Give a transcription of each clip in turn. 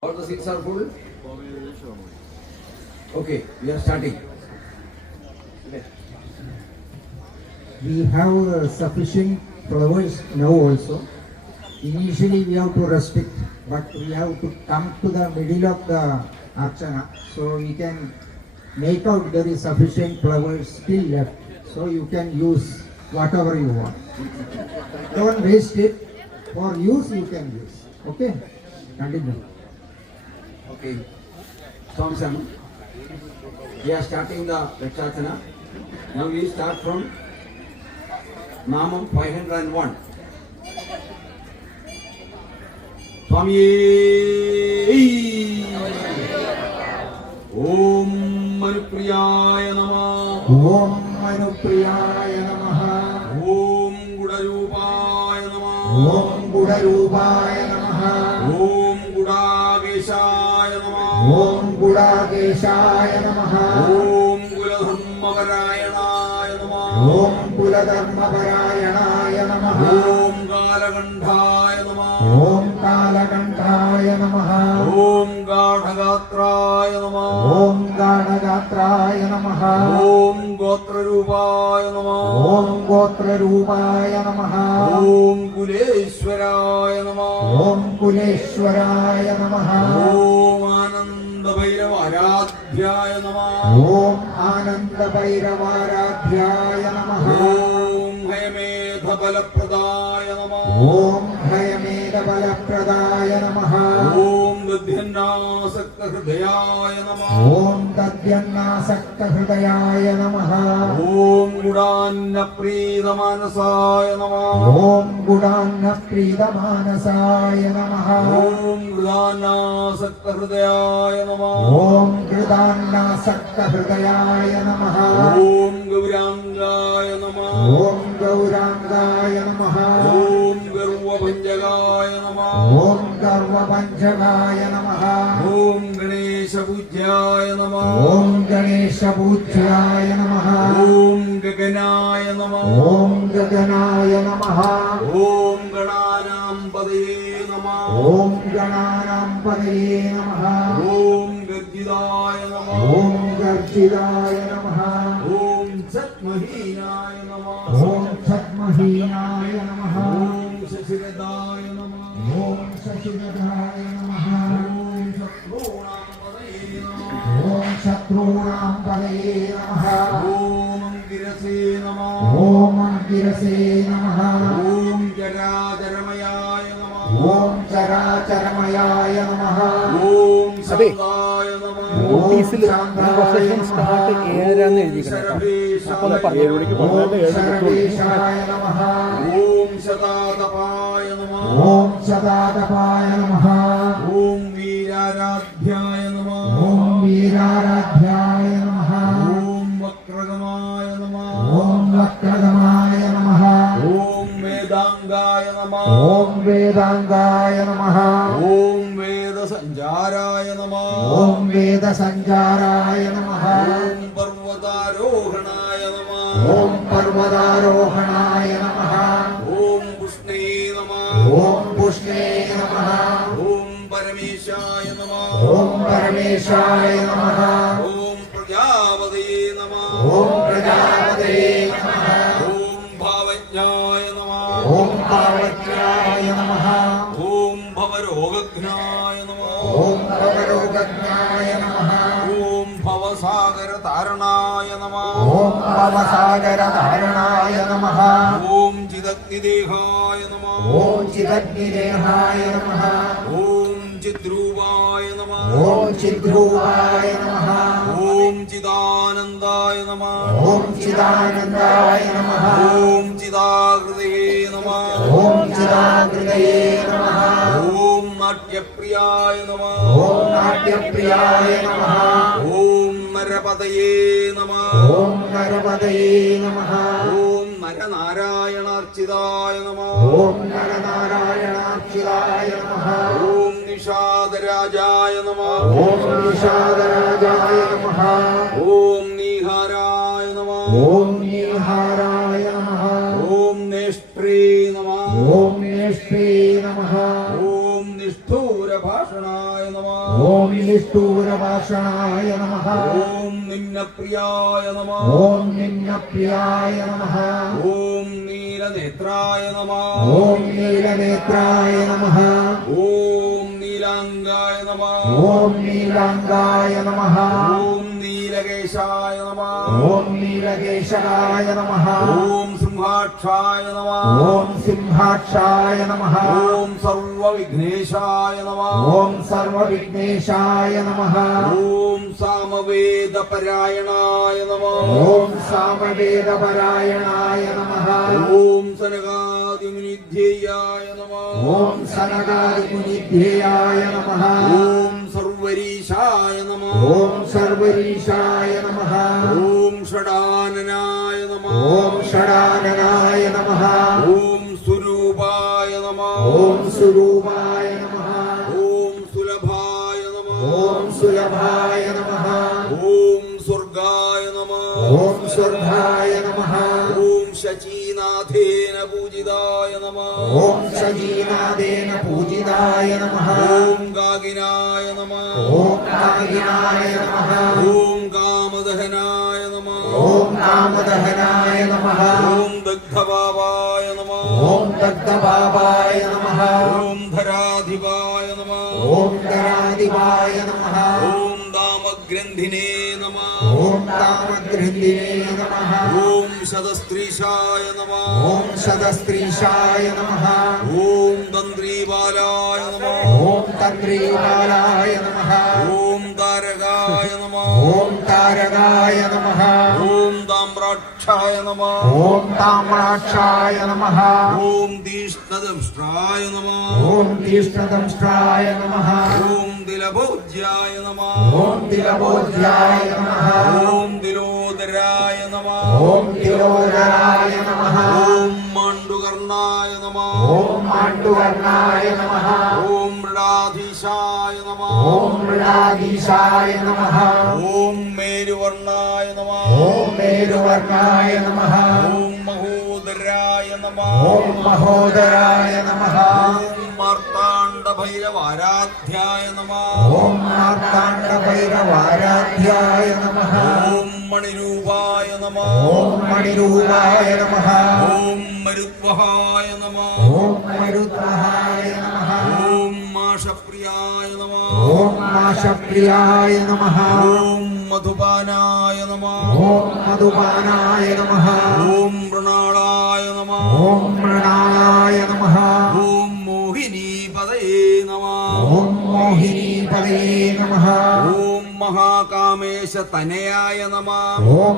All the seats are full? Okay, we are starting. We have sufficient flowers now also. Initially we have to restrict, but we have to come to the middle of the archana, so we can make out there is sufficient flowers still left, so you can use whatever you want. Don't waste it. For use you can use. Okay? Continue. Okay. Thompson, we are starting the Rakshachana. Now we start from Namam 501. Swami Om Manupriyaya Namah Om Manupriyaya Namaha Om Gudayupaya Namah Om Gudayupaya Namaha Om Gudageshaya Namah Om Gudageshaya Namaha Om Guladhammaparayanaaya Namah Om Kuladharmaparayanaaya Namaha Om Kalakandhaya Namah Om Kalakandhaya Namaha Om Gadhagatraya Namah Om Gadhagatraya Namaha Om Gotrarupaya Namah Om Gotrarupaya Namaha Om Kuleshwaraya Namah Om Kuleshwaraya Namaha Om Ananda Bhairavaaradhyaya Namah Om Ananda Bhairavaaradhyaya Namaha Om Hayamedha Balapradaya Namah Om Hayamedha Balapradaya Namaha Om Dadhyannasakta Hridayaya Namah Om Dadyannasakta Hridayaya Namaha Om Gudanna Pridamanasaya Namah Om Gudanna Pridamanasaya Namaha Om Gudanasakta Hridayaya Namah Om Gudanasakta Hridayaya Namaha Om Gaurangaya Namah Om Gaurangaya Namaha Om Garvabhanjagaya Namah Om Garvabhanjagaya Namaha Om Ganesha Pujyaya Namah Om Ganesha Pujyaya Namaha Om Gaganaya Namah Om Gaganaya Namaha Om Gananam Padaye Namah Om Gananam Padaye Namaha Om Garjidaya Namah Om Garjidaya Namaha Om Satmahinaya Namah Om Satmahinaya Namaha Om Sasiradaya Namah Om Sasiradaya Namaha Om Shatrunam Padaye Namaha Om Shatrunam Padaye Namaha Om Angirase Namah Om Angirase Namaha Om Jarajaramaya Namah Om Characharamaya Namaha Om Sandaya Namah നോട്ടീസിൽ procession start 7:00 എഴുതിയിരിക്കുന്നത്. അപ്പോൾ 7 മണിക്ക് പറഞ്ഞാൽ 7:00 Namaha Om Shatatapaya Namah Om Shatatapaya Namaha Om Veeraradhyaya Namah Om Veeraradhyaya Namaha Om Vakragamaya Namah Om Vakragamaya Namaha Om Vedangaya Namah Om Vedangaya Namaha Om Veda Sanjaraya Namah Om Veda Sanjaraya Namaha Om Parvatarohanaya Namah Om Parvatarohanaya Namaha Om Pushne Namah Om Pushne Namaha Om Parameshaya Namah Om Parameshaya Namaha Om Prajapate Namah Om Prajapate Namaha Om Bhavajnaya Namah Om Bhavajnaya Namaha Om Bhavarogaghnaya Namah Om Bhavarogaghnaya Namaha Om Bhavasagara Taranaya Namah Om Bhavasagara Dharanaya Namaha Om Chidagnidehaya Namah Om Chidagnidehaya Namaha Om Chidruvaya Namah Om Chidruvaya Namaha Om Chidanandaya Namah Om Chidanandaya Namaha Om Chidagrudaye Namah Om Chidagrudaye Namaha Om Natyapriyaya Namah Om Natyapriyaya Namaha Om Narapadaye Namah Om Narapadaye Namaha Om Naranarayanaarchidaya Namah Om Naranarayanaarchidaya Namaha Om Nishadarajaya Namah Om Nishadarajaya Namaha Om Niharaya Namah Om Niharaya Namaha Om Neshtre Namah Om Neshtre Namaha Om Nishthura Bhashanaaya Namah ഓം നിഷ്ഠൂരഭാഷണായ നമഃ ഓം നിന്നപ്രിയായ നമഃ ഓം നിന്നപ്രിയായ നമഃ ഓം നീലനേത്രായ നമഃ ഓം നീലനേത്രായ നമഃ ഓം നീലാംഗായ നമഃ ഓം നീലാംഗായ നമഃ ഓം നീലകേശായ നമഃ ഓം നീലകേശകായ നമഃ ഓം സിംഹാക്ഷായ നമഃ ഓം സിംഹാക്ഷായ നമഃ ഓം സർവവിഘ്നേശായ നമഃ ഓം സർവവിഘ്നേശായ നമഃ ഓം സാമവേദപരായണായ നമഃ ഓം സാമവേദപരായണായ നമഃ ഓം സനകാദിമുനിധ്യേയായ നമഃ ഓം സനകാദിമുനിധ്യേയായ നമഃ ഓം സർവരീശായ നമഃ ഓം സർവരീശായ നമഃ ഓം ഷടാനനായ നമഃ ഓം ഷടാനനായ നമഃ ഓം സ്വരൂപായ നമഃ ഓം സ്വരൂപായ നമഃ ഓം സുലഭായ നമഃ ഓം സുലഭായ നമഃ ഓം സ്വർഗായ നമഃ ഓം സ്വർഗായ നമഃ ഓം ശചീനാഥേന പൂജിതായ നമഃ ഓം സജീനാദേന പൂജിതായ നമഃ ഓം ഗാഗിനായ നമഃ ഓം കാകിനായ നമഃ ഓം കാമദഹനായ നമഃ ഓം കാമദഹനായ നമഃ ഓം ദഗ്ധഭാവായ നമഃ ഓം ദഗ്ധഭാവായ നമഃ ഓം ധരാധിപായ നമഃ ഓം ധരാധിപായ നമഃ ഓം ദാമഗ്രന്ഥിനേ നമഃ ഓം കാമഗ്രന്ഥിനേ നമഃ ഓം ശതസ്ത്രീശായ നമഃ ഓം ശതസ്ത്രീശായ നമഃ ഓം തന്ത്രീബാലായ നമഃ ഓം തന്ത്രീബാലായ നമഃ ഓം താരകായ നമഃ ഓം താരകായ നമഃ ഓം താമ്രാക്ഷായ നമഃ ഓം താമ്രാക്ഷായ നമഃ ഓം തീഷ്ണദംഷ്ട്രായ നമഃ ഓം തീഷ്ണദംഷ്ട്രായ നമഃ ഓം ദിലഭോജ്യായ നമഃ ഓം തിലബോധ്യായ നമഃ ഓം ദിലോദരായ നമഃ ഓം തിലോദരായ നമഃ ഓം മാണ്ഡുകർണായ നമഃ ഓം മാണ്ഡുവർണായ നമഃ ഓം മൃഡാധീശായ നമഃ ഓം മൃഡാധീശായ നമഃ ഓം മേരുവർണായ നമഃ ഓം മേരുവർണായ നമഃ ഓം മഹോദരായ നമഃ ഓം മഹോദരായ നമഃ ഓം മാർത്താണ്ഡഭൈരവാരാധ്യായ നമഃ ഓം മാർത്താണ്ഡഭൈരവാരാധ്യായ നമഃ ഓം മണിരൂപായ നമഃ ഓം മണിരൂപായ നമഃ ഓം മരുത്വഹായ നമഃ ഓം മരുദ്വഹായ നമഃ ഓം മാഷപ്രിയായ നമഃ ഓം മാഷപ്രിയായ നമഃ ഓം മധുപാനായ നമഃ ഓം മധുപാനായ നമഃ ഓം മൃണാളായ നമഃ ഓം മൃണായ നമഃ ഓം മോഹിനീപതയേ നമഃ ഓം മോഹിനീപതേ നമഃ ഓം മഹാകാമേശതനയായ നമഃ ഓം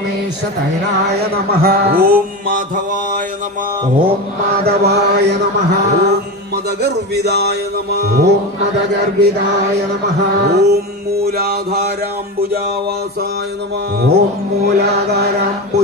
മഹാകാമേശതൈരായ നമഃ ഓം മാധവായ നമഃ ഓം മാധവായ നമഃ ഓം മദഗർവിതായ നമഃ ഓം മദഗർഭിതായ നമഃ ഓം മൂലാധാരാംബുജാവാസായ നമഃ ഓം മൂലാധാരാംബുജാവാസായ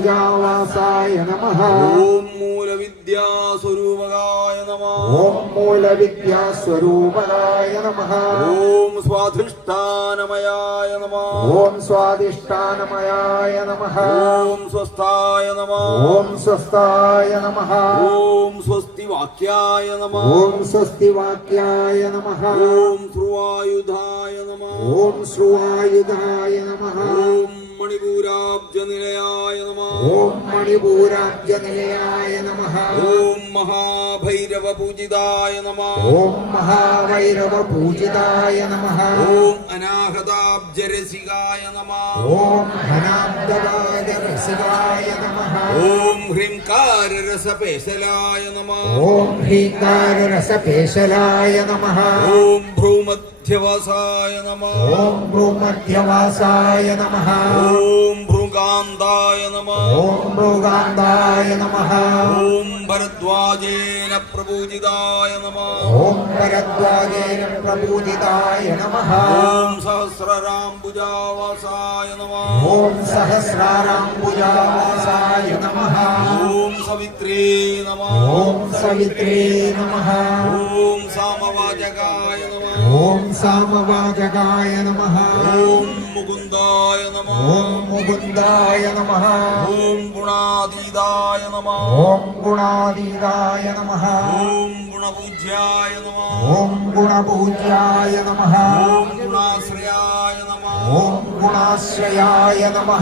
നമഃ ഓം മൂലവിദ്യാസ്വരൂപകായ നമഃ ഓം മൂലവിദ്യാസ്വരൂപായ നമഃ ഓം സ്വാധിഷ്ഠാനമയായ നമഃ ഓം സ്വാധിഷ്ഠാനമയായ നമഃ ഓം സ്വസ്ഥായ നമഃ ഓം സ്വസ്ഥായ നമഃ ഓം സ്വസ്തിവാക്യായ നമഃ ഓം സ്വസ്തിവാക്യായ നമഃ ഓം ശ്രുവായുധായ നമഃ ഓം ശ്രുവായുധായ നമഃ ഓം മണിപൂരാബ്ജനിലയായ നമഃ ഓം മണിപൂരാബ്ജനിലയായ നമഃ ഓം മഹാഭൈരവപൂജിതായ നമഃ ഓം മഹാഭൈരവപൂജിതായ നമഃ ഓം അനാഹതാബ്ജരസികായ നമഃ ഓം ഘനാബ്ദവാദരസികായ നമഃ ഓം ഹ്രീംകാരരസപേശലായ നമഃ ഓം ഹ്രീകാരരസപേശലായ നമഃ ഓം ഭ്രൂമധ്യവസായ നമഃ ഓം ഭ്രൂമധ്യവാസായ നമഃ ഓം ഭൃഗാന്തായ നമഃ ഓം മൃഗാന്തായ നമഃ ഓം ഭരദ്വാജേന പ്രപൂജിതായ നമഃ ഓം ഭരദ്വാജേന പ്രപൂജിതായ നമഃ ഓം സഹസ്രരാംബുജാവാസായ നമഃ ഓം സഹസ്രാരാംബുജാവാസായ നമഃ ഓം സവിത്രേ നമഃ ഓം സവിത്രേ നമഃ ഓം സാമവാചകായ നമഃ ഓം സാമവാചകായ നമഃ ഓം മുകുന്ദായ നമഃ ഓം മുകുന്ദായ നമഃ ഓം ഗുണാതീതായ നമഃ ഓം ഗുണാതീതായ നമഃ ഓം ഗുണ ഗുണപൂജ്യായ നമഃ ഓം ഗുണപൂജ്യായ നമഃ ഓം ഗുണാശ്രയായ നമഃ ഓം ഗുണാശ്രയായ നമഃ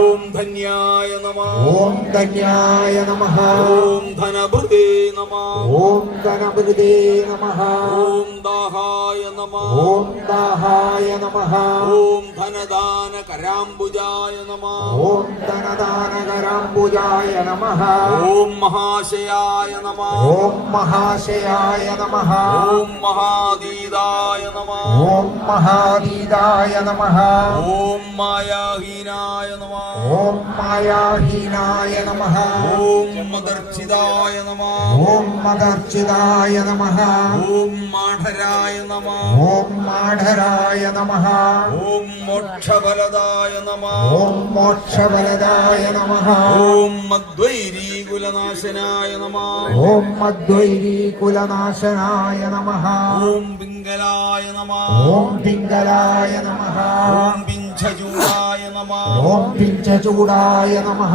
ഓം ധന്യായ നമഃ ഓം ധന്യായ നമഃ ഓം ധനഭൃതേ നമഃ ഓം ഗണപതേ നമഃ ഓം ദാഹായ നമഃ ഓം ദാഹായ നമഃ ഓം ധനദാന കരാംബുജായ നമഃ ഓം ധനദാനകരാംബുജായ നമഃ ഓം മഹാശയായ നമഃ ഓം മഹാശയായ നമഃ ഓം മഹാദീതായ നമഃ ഓം മഹാദീതായ നമഃ ഓം മായാഹീനായ നമഃ ഓം മായാഹീനായ നമഃ ഓം മദർച്ചിതായ നമഃ ഓം മദർച്ചിതായ നമഃ ഓം മാഠരായ നമഃ ഓം മാഠരായ നമഃ ഓം മോക്ഷഫലദായ നമഃ ഓം മോക്ഷഫലദായ നമഃ ഓം മദ്വൈരീകുലനാശനായ നമഃ ഓം മദ്വൈരീകുലനാശനായ നമഃ ഓം പിംഗലായ നമഃ ഓം പിംഗലായ നമഃ ഓം പിഞ്ചജൂടായ നമഃ ഓം പിഞ്ചചൂടായ നമഃ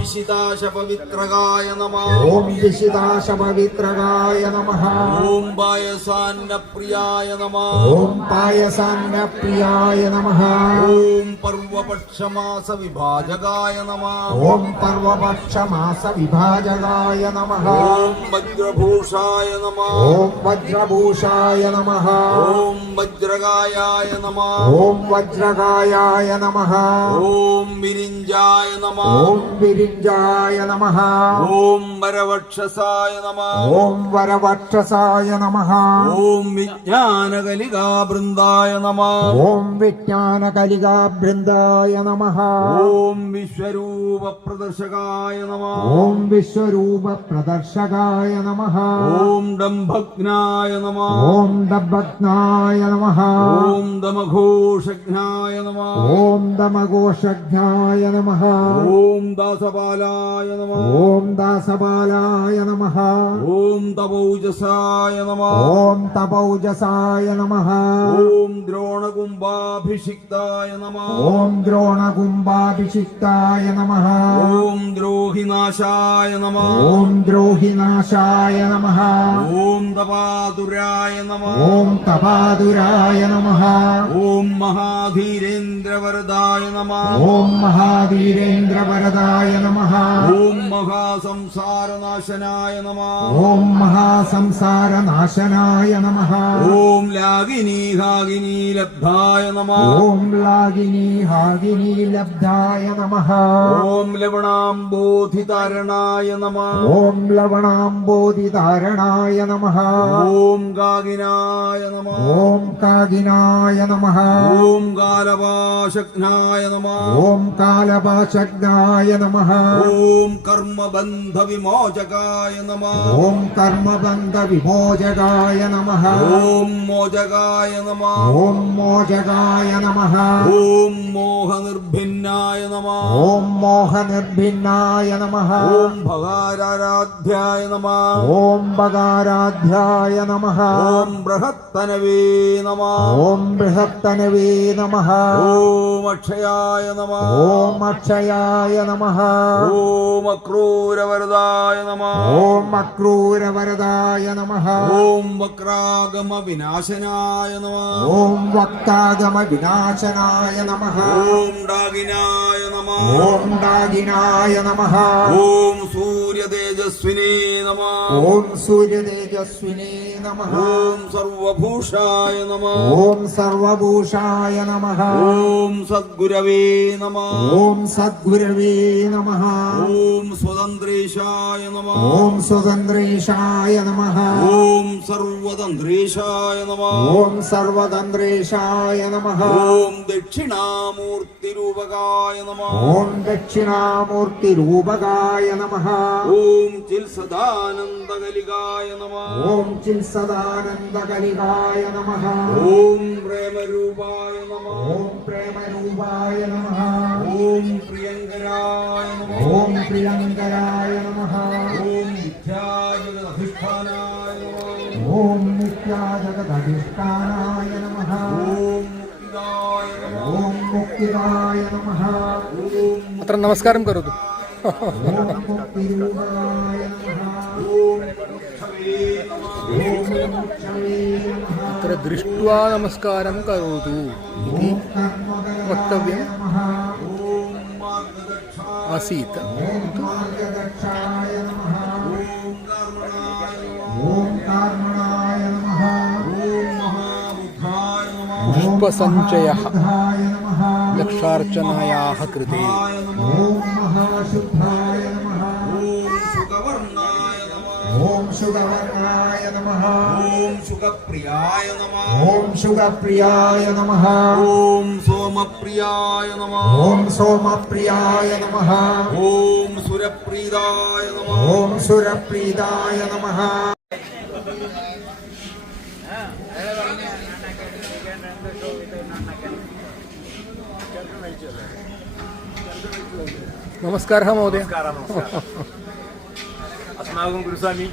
വിശിതാശപവിത്രകായ നമഃ ഓം വിശിതാശപവിത്രകായ നമഃ ഓം പായസാന്നപ്രിയായ നമഃ ഓം പായസാന്നപ്രിയായ നമഃ ഓം പർവപക്ഷമാസ വിഭാജകായ നമഃ ഓം പർവപക്ഷമാസ വിഭാജകായ നമഃ ഓം വജ്രഭൂഷായ നമഃ ഓം വജ്രഭൂഷായ നമഃ ഓം വജ്രകായായ നമഃ ഓം വജ്രകായായ നമഃ ഓം വിരിഞ്ചായ നമഃ ഓം വിരിഞ്ചായ നമഃ ഓം വരവക്ഷസായ നമഃ ഓം വരവക്ഷസായ നമഃ ഓം വിജ്ഞാനകലികാബൃന്ദായ നമഃ ഓം വിജ്ഞാനകലികാബൃന്ദായ നമഃ ഓം വിശ്വരൂപപ്രദർശകായ നമഃ ഓം വിശ്വരൂപപ്രദർശകായ നമഃ ഓം ഡംഭഗ്നായ നമഃ ഓം ദഭഗ്നായ നമഃ ഓം ദമഘോഷജ്ഞായ നമഃ ഓം ദമഘോഷജ്ഞായ നമഃ ഓം ദാസപാലായ നമഃ ഓം ദാസപാലായ നമഃ ഓം തപൗജസായ നമഃ ഓം തപൗജസായ നമഃ ഓം ദ്രോണകുംഭാഭിഷിക്തായ നമഃ ഓം ദ്രോണകുംഭാഭിഷിക്തായ നമഃ ഓം ദ്രോഹിനാശായ നമഃ ഓം ദ്രോഹിനാശായ നമഃ ഓം തപാതുരായ നമഃ ഓം തപാതുരായ നമഃ ഓം മഹാധീരേന്ദ്രവരദായ നമഃ ഓം മഹാവീരേന്ദ്രവരദായ നമഃ ഓം മഹാസംസാരനാശനായ നമഃ ഓം മഹാസംസാരനാശനായ നമഃ ഓം ലാഗിനീഹാഗിനീ ലബ്ധായ നമഃ ഓം ലാഗിനി ഹാഗിനി ലബ്ധായ നമഃ ഓം ലവണാംബോധിതാരണായ നമഃ ഓം ലവണാംബോധിധാരണായ നമഃ ഓം ഗാഗിനായ നമഃ ഓം കാഗിനായ നമഃ ഓം കാലപാശജ്ഞായ നമഃ ഓം കാലപാശജ്ഞായ നമഃ ഓം കർമ്മബന്ധവിമോചകായ നമഃ ഓം കർമ്മബന്ധ വിമോചകായ നമഃ ഓം മോചകായ നമഃ ഓം മോചകായ നമഃ ഓം മോഹനിർഭിന്നായ നമഃ ഓം മോഹനിർഭിന്നായ നമഃ ഓം ഭഗാരാധ്യായ നമഃ ഓം ബകാരാധ്യായ നമഃ ഓം ബൃഹത്തനവേ നമഃ ഓം ബൃഹത്തനവേ നമഃ ഓം അക്ഷയായ നമഃ ഓം അക്ഷയായ നമഃ ഓം അക്രൂരവരദായ നമഃ ഓം അക്രൂരവരദായ നമഃ ഓം വക്രാഗമ വിനാശനായ നമഃ ഓം വക്താഗമ വിനാശനായ നമഃ ഓം ഡാഗിനായ നമഃ ഓം ഡാഗിനായ നമഃ ഓം സൂര്യതേജസ്വിനേ നമഃ ഓം സൂര്യതേജസ്വിനേ നമഃ ഓം സർവഭൂഷായ നമഃ ഓം സർവഭൂഷായ നമഃ ഓം സദ്ഗുരവേ നമഃ ഓം സദ്ഗുരവേ നമഃ ഓം സ്വതന്ത്രേശായ നമഃ ഓം സ്വതന്ത്രേശായ നമഃ ഓം സർവതന്ത്രേശായ നമഃ ഓം സർവതന്ത്രേശായ നമഃ ഓം ദക്ഷിണാമൂർത്തിരൂപകായ നമഃ ഓം ദക്ഷിണാമൂർത്തിരൂപകായ നമഃ ഓം ചിൽസദാനന്ദകലികായ നമഃ ഓം ചിൽസദാനന്ദകലികായ നമഃ ഓം പ്രേമരൂപായ നമഃ ഓം പ്രേമരൂപായ നമഃ ഓം പ്രിയങ്കരായ നമഃ ഓം പ്രിയങ്കരായ നമഃ ഓം മിഥ്യാജഗദധിഷ്ഠാനായ നമഃ ഓം നിത്യാജഗദധിഷ്ഠാനായ നമഃ ഓം മുക്തിദായ നമഃ ഓം മുക്തിദായ നമഃ ഓം അത്ര നമസ്കാരം കരുതു ഓം മുക്തിരൂപായ നമഃ ഓം മോക്ഷവേ നമഃ अत्र दृष्ट्वा नमस्कारं करोतु इति वक्तव्यम् आसीत्। पुष्पसञ्चयः लक्षार्चनायाः कृते। ओम सुगवर्णाय नमः। ओम सुगप्रियाय नमः। ओम सुगप्रियाय नमः। ओम सोमप्रियाय नमः। ओम सोमप्रियाय नमः। ओम सुरप्रीदाय नमः। ओम सुरप्रीदाय नमः। नमस्कारः महोदय। अस्माकं गुरुस्वामी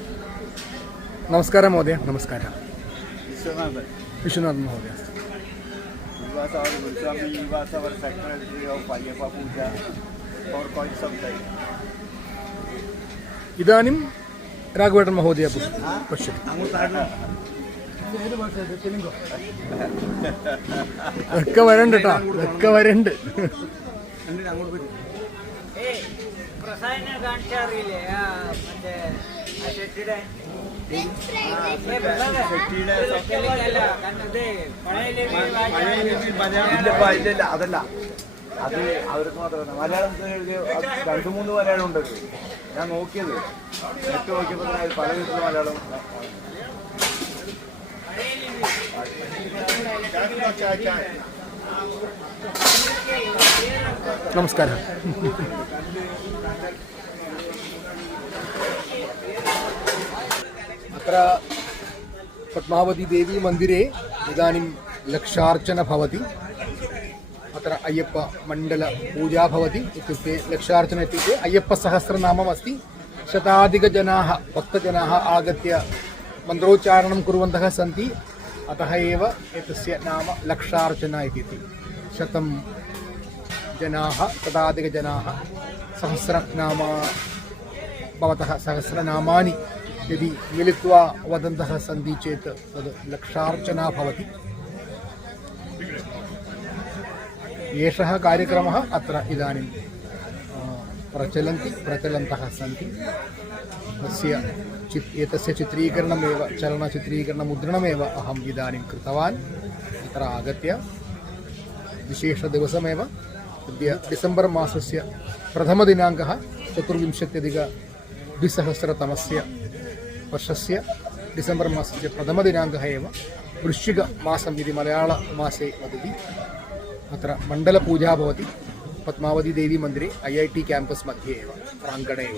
नमस्कारः महोदय। नमस्कारः। विश्वनाथन विश्वनाथ महोदय। Guruswamy was our secretary of Ayyappa Puja for quite some time. इदानीं राघवेटन् महोदय पश्यतु। ഒക്കെ വരണ്ട് കേട്ടോ, ഒക്കെ വരണ്ട്. പ്രസാദിനെ കാണിച്ചറിയില്ലേ മറ്റേ ഷെട്ടിയുടെ ഇല്ല അതല്ല, അത് അവർക്ക് മാത്രമല്ല മലയാളത്തിൽ എഴുതിയ 2-3 മലയാളം ഉണ്ട്. ഞാൻ നോക്കിയത് നെറ്റ് നോക്കിയപ്പോൾ പല വിധത്തിലുള്ള മലയാളം. നമസ്കാരം. अत्र पद्मावती देवी मन्दिरे इदानीं लक्षार्चना भवति. अत्र अय्यप्प मण्डलपूजा भवति. इत्युक्ते लक्षार्चना इत्युक्ते अय्यप्पसहस्रनामम् अस्ति. शताधिकजनाः भक्तजनाः आगत्य मन्त्रोच्चारणं कुर्वन्तः सन्ति. अतः एव एतस्य नाम लक्षार्चना इति. 100 जनाः, शताधिकजनाः, सहस्रनाम भवतः सहस्रनामानि यदि मिलित्वा वदन्तः सन्ति चेत् तद् लक्षार्चना भवति. एषः कार्यक्रमः अत्र इदानीं प्रचलन्तः सन्ति. एतस्य चित्रीकरणमेव, चलनचित्रीकरणमुद्रणमेव अहम् इदानीं कृतवान्. अत्र आगत्य विशेषदिवसमेव अद्य डिसेम्बर् मासस्य प्रथमदिनाङ्कः 24,अधिक-द्विसहस्रतमस्य वर्षस्य डिसेम्बर् मासस्य प्रथमदिनाङ्कः एव वृश्चिकमासम् इति मलयाळमासे वदति. अत्र मण्डलपूजा भवति पद्मावती देवी मन्दिरे IIT क्याम्पस् मध्ये एव प्राङ्गणे एव.